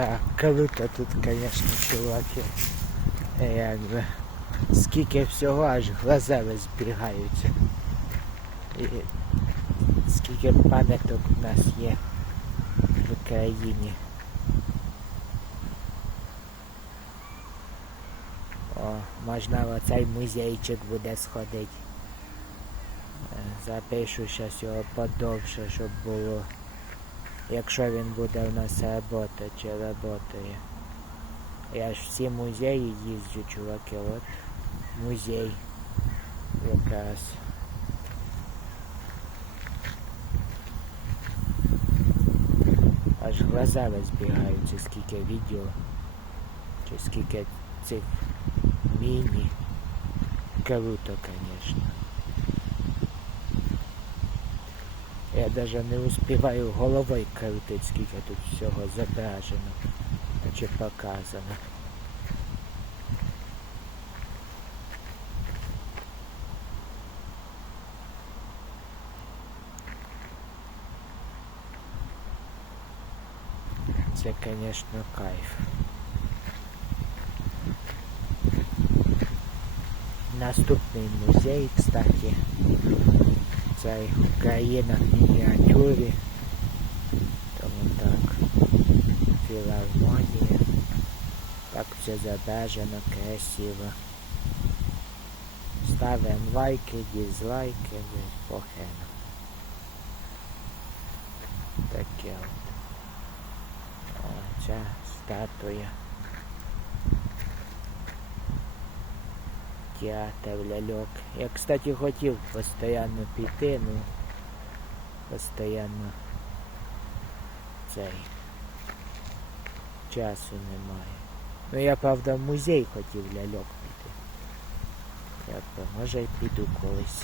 Да, круто тут, конечно, чуваки. Якби. Скільки всього аж глаза розбігаються. І скільки пам'яток у нас є в Україні. О, можна в оцей музейчик буде сходити. Е, Запишу щас його подовше, щоб було. Якщо він буде в нас робота чи роботає. Я ж всі музеї їздю, чуваки, от музей якраз. Аж глаза розбігаються, скільки відео, чи скільки цих міні. Круто, конечно. Я даже не успіваю головою крутити, скільки тут всього зображено чи показано. Це, конечно, кайф. Наступний музей, кстати, це Україна в мініатюрі. Тому так, філармонія. Так все зображено красиво. Ставимо лайки, дизлайки, без похрена. Таке от. О, ця статуя. Театр ляльок. Я, кстати, хотів постійно піти, ну постійно цей часу немає. Ну я правда в музей хотів ляльок піти. Я може й піду колись.